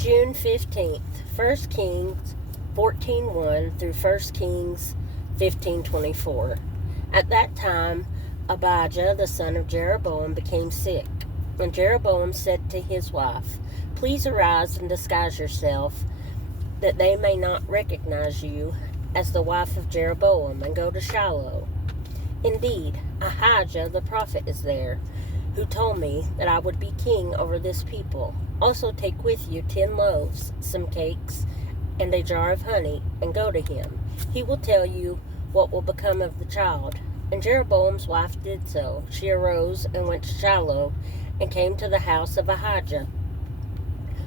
June 15th, 1 Kings 14:1 through 1 Kings 15:24. At that time, Abijah, the son of Jeroboam, became sick. And Jeroboam said to his wife, "Please arise and disguise yourself, that they may not recognize you as the wife of Jeroboam, and go to Shiloh. Indeed, Ahijah the prophet is there, who told me that I would be king over this people. Also take with you 10 loaves, some cakes, and a jar of honey, and go to him. He will tell you what will become of the child." And Jeroboam's wife did so. She arose and went to Shiloh, and came to the house of Ahijah.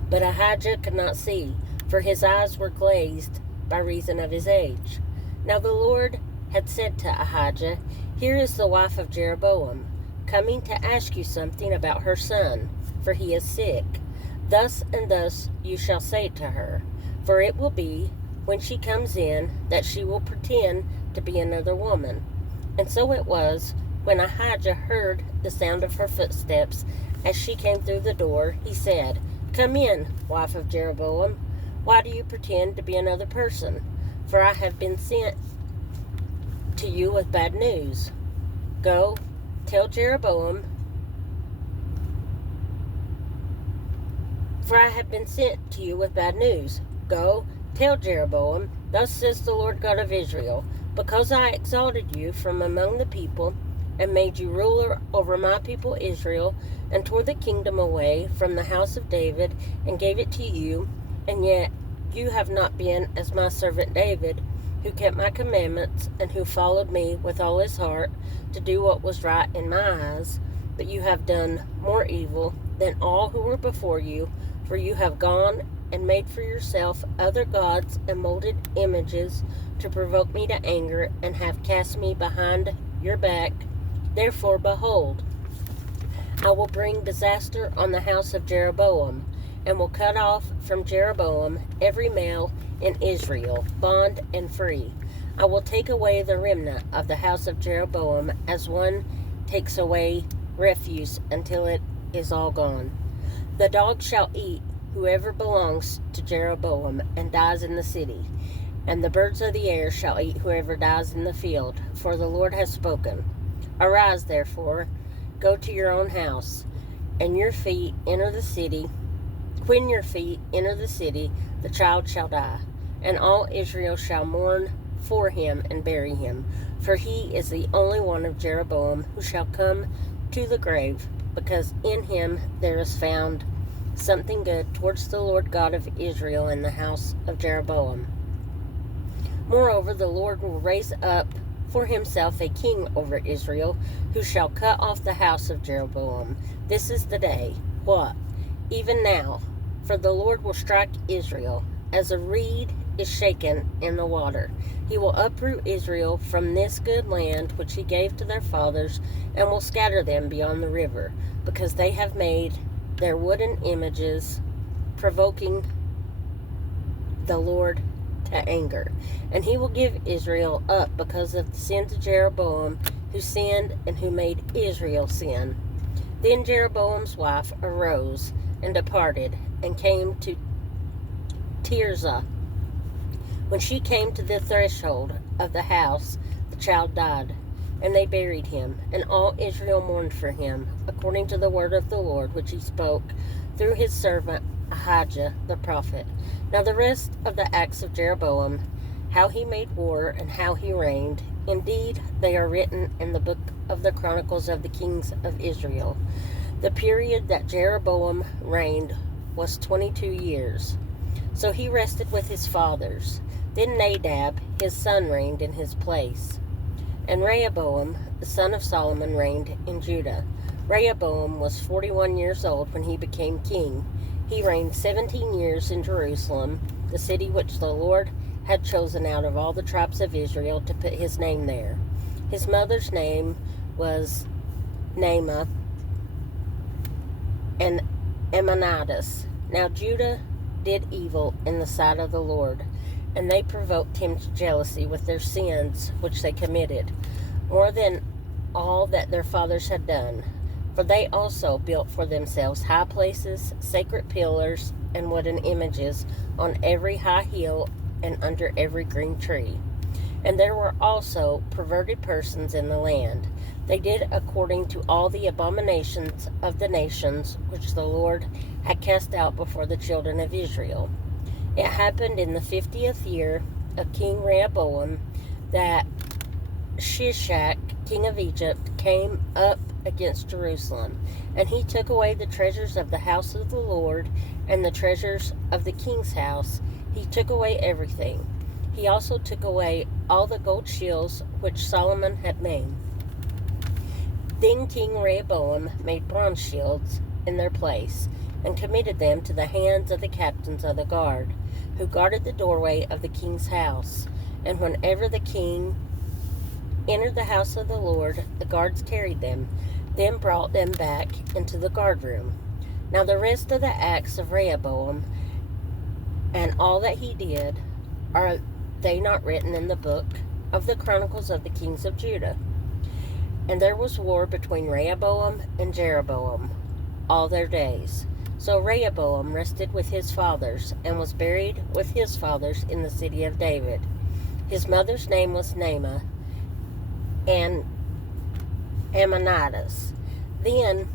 But Ahijah could not see, for his eyes were glazed by reason of his age. Now the Lord had said to Ahijah, "Here is the wife of Jeroboam, coming to ask you something about her son, for he is sick. Thus and thus you shall say to her, for it will be, when she comes in, that she will pretend to be another woman." And so it was, when Ahijah heard the sound of her footsteps as she came through the door, he said, "Come in, wife of Jeroboam. Why do you pretend to be another person? For I have been sent to you with bad news. Go, tell Jeroboam, for I have been sent to you with bad news. Go, tell Jeroboam, thus says the Lord God of Israel, because I exalted you from among the people, and made you ruler over my people Israel, and tore the kingdom away from the house of David, and gave it to you, and yet you have not been as my servant David, who kept my commandments, and who followed me with all his heart, to do what was right in my eyes, but you have done more evil than all who were before you, for you have gone and made for yourself other gods and molded images to provoke me to anger, and have cast me behind your back. Therefore, behold, I will bring disaster on the house of Jeroboam, and will cut off from Jeroboam every male in Israel, bond and free. I will take away the remnant of the house of Jeroboam as one takes away refuse until it is all gone. The dog shall eat whoever belongs to Jeroboam and dies in the city, and the birds of the air shall eat whoever dies in the field, for the Lord has spoken. Arise, therefore, go to your own house, and your feet enter the city. When your feet enter the city, the child shall die, and all Israel shall mourn for him and bury him, for he is the only one of Jeroboam who shall come to the grave, because in him there is found something good towards the Lord God of Israel in the house of Jeroboam. Moreover, the Lord will raise up for himself a king over Israel, who shall cut off the house of Jeroboam. This is the day. What? Even now. For the Lord will strike Israel, as a reed is shaken in the water. He will uproot Israel from this good land which he gave to their fathers, and will scatter them beyond the river, because they have made their wooden images, provoking the Lord to anger. And he will give Israel up because of the sins of Jeroboam, who sinned and who made Israel sin. Then Jeroboam's wife arose and departed, and came to Tirzah. When she came to the threshold of the house, the child died, and they buried him, and all Israel mourned for him, according to the word of the Lord, which he spoke through his servant Ahijah the prophet. Now the rest of the acts of Jeroboam, how he made war, and how he reigned, indeed they are written in the book of the Chronicles of the kings of Israel. The period that Jeroboam reigned was 22 years. So he rested with his fathers. Then Nadab, his son, reigned in his place. And Rehoboam, the son of Solomon, reigned in Judah. Rehoboam was 41 years old when he became king. He reigned 17 years in Jerusalem, the city which the Lord had chosen out of all the tribes of Israel to put his name there. His mother's name was Naamah and Ammonitess. Now Judah did evil in the sight of the Lord, and they provoked him to jealousy with their sins which they committed, more than all that their fathers had done. For they also built for themselves high places, sacred pillars, and wooden images on every high hill and under every green tree. And there were also perverted persons in the land. They did according to all the abominations of the nations which the Lord had cast out before the children of Israel. It happened in the 50th year of King Rehoboam that Shishak, king of Egypt, came up against Jerusalem, and he took away the treasures of the house of the Lord and the treasures of the king's house. He took away everything. He also took away all the gold shields which Solomon had made. Then King Rehoboam made bronze shields in their place, and committed them to the hands of the captains of the guard, who guarded the doorway of the king's house. And whenever the king entered the house of the Lord, the guards carried them, then brought them back into the guardroom. Now the rest of the acts of Rehoboam, and all that he did, are they not written in the book of the Chronicles of the kings of Judah? And there was war between Rehoboam and Jeroboam all their days. So Rehoboam rested with his fathers, and was buried with his fathers in the city of David. His mother's name was Naamah, and Ammonitis. Then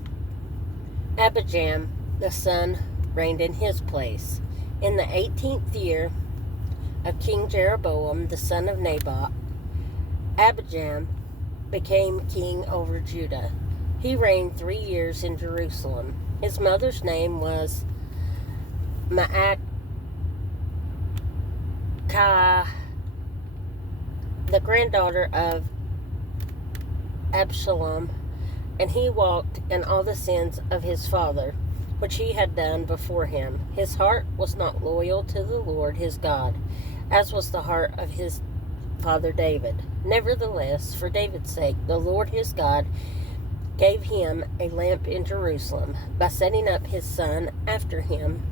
Abijam the son reigned in his place. In the 18th year of King Jeroboam the son of Nebat, Abijam became king over Judah. He reigned 3 years in Jerusalem. His mother's name was Maacah, the granddaughter of Absalom, and he walked in all the sins of his father, which he had done before him. His heart was not loyal to the Lord his God, as was the heart of his father David. Nevertheless, for David's sake, the Lord his God gave him a lamp in Jerusalem, by setting up his son after him,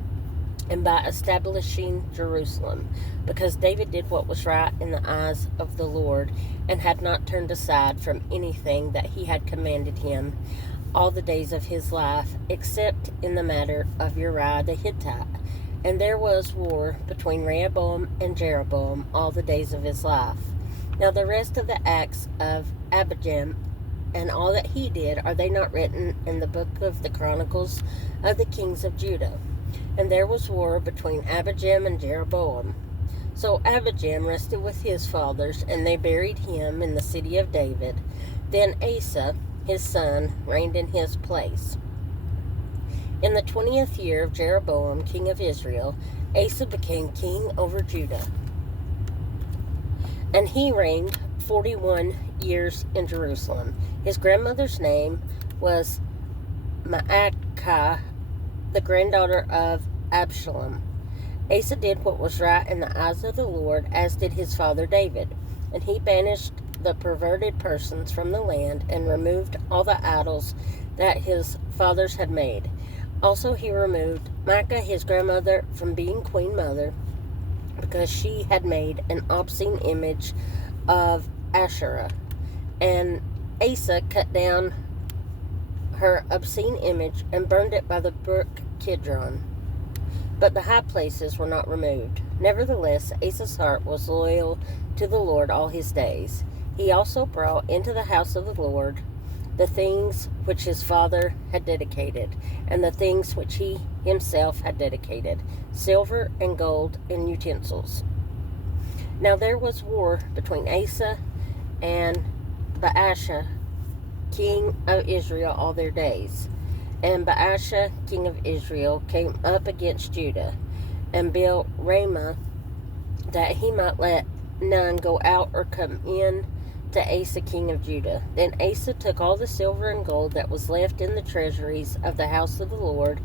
and by establishing Jerusalem, because David did what was right in the eyes of the Lord, and had not turned aside from anything that he had commanded him all the days of his life, except in the matter of Uriah the Hittite. And there was war between Rehoboam and Jeroboam all the days of his life. Now the rest of the acts of Abijam, and all that he did, are they not written in the book of the Chronicles of the kings of Judah? And there was war between Abijam and Jeroboam. So Abijam rested with his fathers, and they buried him in the city of David. Then Asa, his son, reigned in his place. In the 20th year of Jeroboam, king of Israel, Asa became king over Judah. And he reigned 41 years in Jerusalem. His grandmother's name was Maacah, the granddaughter of Absalom. Asa did what was right in the eyes of the Lord, as did his father David. And he banished the perverted persons from the land, and removed all the idols that his fathers had made. Also he removed Maacah his grandmother from being queen mother, because she had made an obscene image of Asherah. And Asa cut down her obscene image and burned it by the brook Kidron. But the high places were not removed. Nevertheless, Asa's heart was loyal to the Lord all his days. He also brought into the house of the Lord the things which his father had dedicated, and the things which he himself had dedicated, silver and gold and utensils. Now there was war between Asa and Baasha, king of Israel, all their days. And Baasha, king of Israel, came up against Judah, and built Ramah, that he might let none go out or come in to Asa, king of Judah. Then Asa took all the silver and gold that was left in the treasuries of the house of the Lord,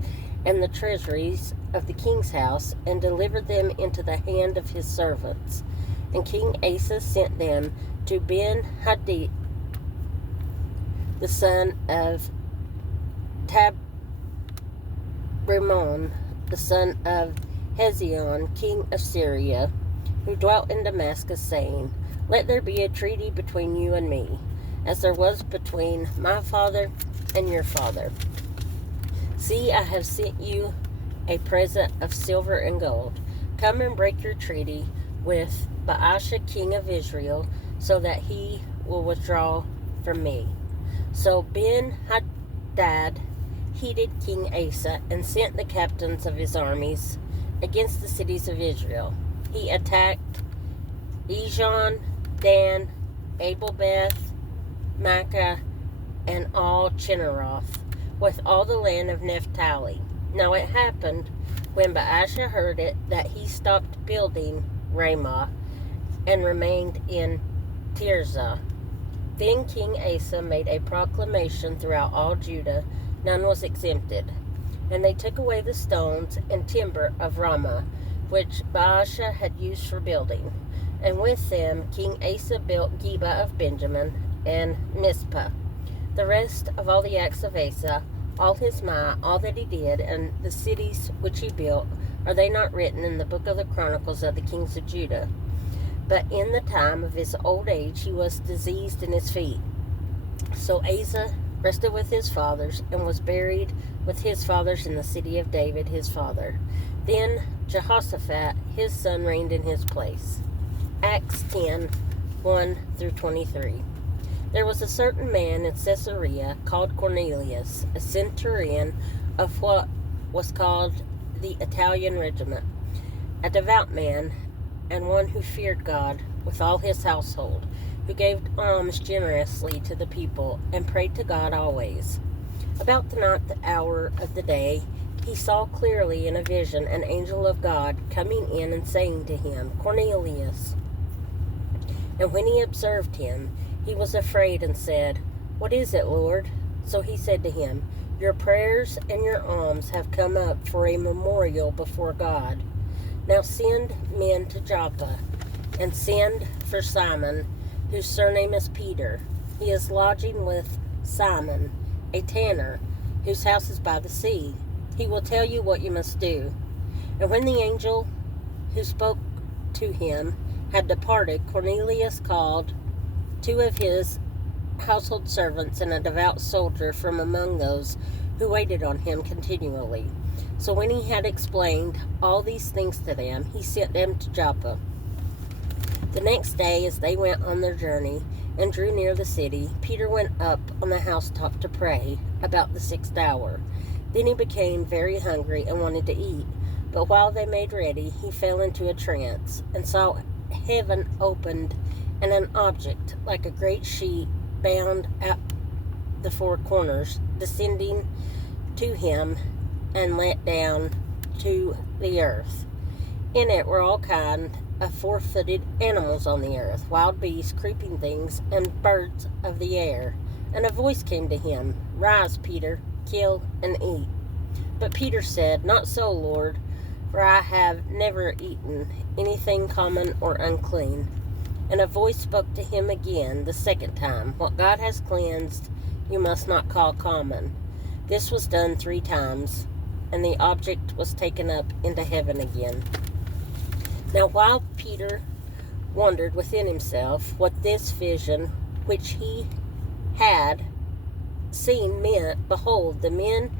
and the treasuries of the king's house, and delivered them into the hand of his servants. And King Asa sent them to Ben-Hadad, the son of Tabrimon, the son of Hezion, king of Syria, who dwelt in Damascus, saying, Let there be a treaty between you and me, as there was between my father and your father. See, I have sent you a present of silver and gold. Come and break your treaty with Baasha, king of Israel, so that he will withdraw from me." So Ben-Hadad heeded King Asa and sent the captains of his armies against the cities of Israel. He attacked Ijon, Dan, Abel-Beth, Makkah, and all Chinneroth, with all the land of Naphtali. Now it happened, when Baasha heard it, that he stopped building Ramah and remained in Tirzah. Then King Asa made a proclamation throughout all Judah. None was exempted. And they took away the stones and timber of Ramah, which Baasha had used for building. And with them King Asa built Geba of Benjamin and Mizpah. The rest of all the acts of Asa, all his might, all that he did, and the cities which he built, are they not written in the book of the Chronicles of the kings of Judah? But in the time of his old age he was diseased in his feet. So Asa rested with his fathers, and was buried with his fathers in the city of David his father. Then Jehoshaphat his son reigned in his place. Acts 10, 1-23. There was a certain man in Caesarea called Cornelius, a centurion of what was called the Italian regiment, a devout man, and one who feared God with all his household, who gave alms generously to the people, and prayed to God always. About the ninth hour of the day, he saw clearly in a vision an angel of God coming in and saying to him, "Cornelius." And when he observed him, he was afraid and said, "What is it, Lord?" So he said to him, "Your prayers and your alms have come up for a memorial before God. Now send men to Joppa, and send for Simon, whose surname is Peter. He is lodging with Simon, a tanner, whose house is by the sea. He will tell you what you must do." And when the angel who spoke to him had departed, Cornelius called 2 of his household servants and a devout soldier from among those who waited on him continually. So when he had explained all these things to them, he sent them to Joppa. The next day, as they went on their journey and drew near the city, Peter went up on the housetop to pray about the 6th hour. Then he became very hungry and wanted to eat. But while they made ready, he fell into a trance and saw heaven opened, and an object like a great sheet bound at the 4 corners, descending to him and let down to the earth. In it were all kinds of 4-footed animals on the earth, wild beasts, creeping things, and birds of the air. And a voice came to him, "Rise, Peter, kill and eat." But Peter said, "Not so, Lord, for I have never eaten anything common or unclean." And a voice spoke to him again the second time, "What God has cleansed, you must not call common." This was done 3 times, and the object was taken up into heaven again. Now while Peter wondered within himself what this vision which he had seen meant, behold, the men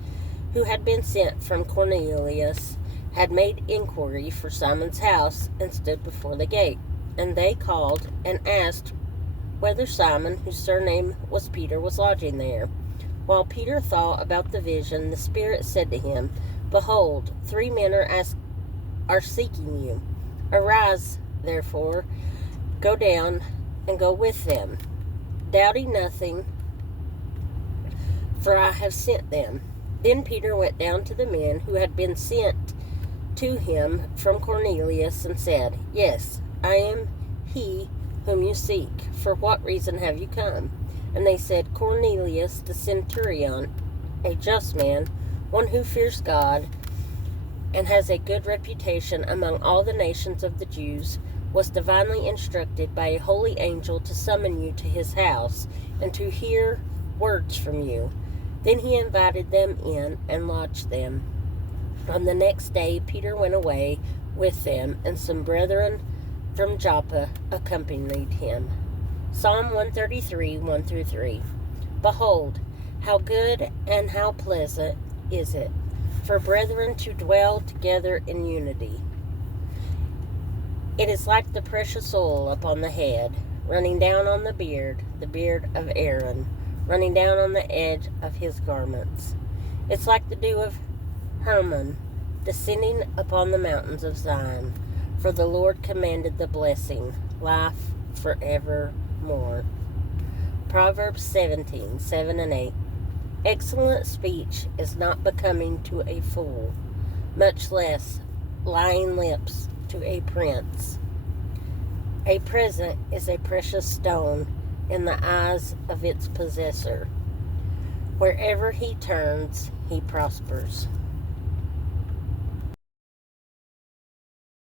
who had been sent from Cornelius had made inquiry for Simon's house, and stood before the gate. And they called and asked whether Simon, whose surname was Peter, was lodging there. While Peter thought about the vision, the Spirit said to him, "Behold, 3 men are seeking you. Arise, therefore, go down and go with them, doubting nothing, for I have sent them." Then Peter went down to the men who had been sent to him from Cornelius and said, "Yes, I am he whom you seek. For what reason have you come?" And they said, "Cornelius the centurion, a just man, one who fears God and has a good reputation among all the nations of the Jews, was divinely instructed by a holy angel to summon you to his house and to hear words from you." Then he invited them in and lodged them. On the next day Peter went away with them, and some brethren from Joppa accompanied him. Psalm 133, 1-3. Behold, How good and how pleasant is it for brethren to dwell together in unity. It is like the precious oil upon the head, running down on the beard of Aaron, running down on the edge of his garments. It's like the dew of Hermon, descending upon the mountains of Zion. For the Lord commanded the blessing, life forevermore. Proverbs 17:7 and 8. Excellent speech is not becoming to a fool, much less lying lips to a prince. A present is a precious stone in the eyes of its possessor. Wherever he turns, he prospers.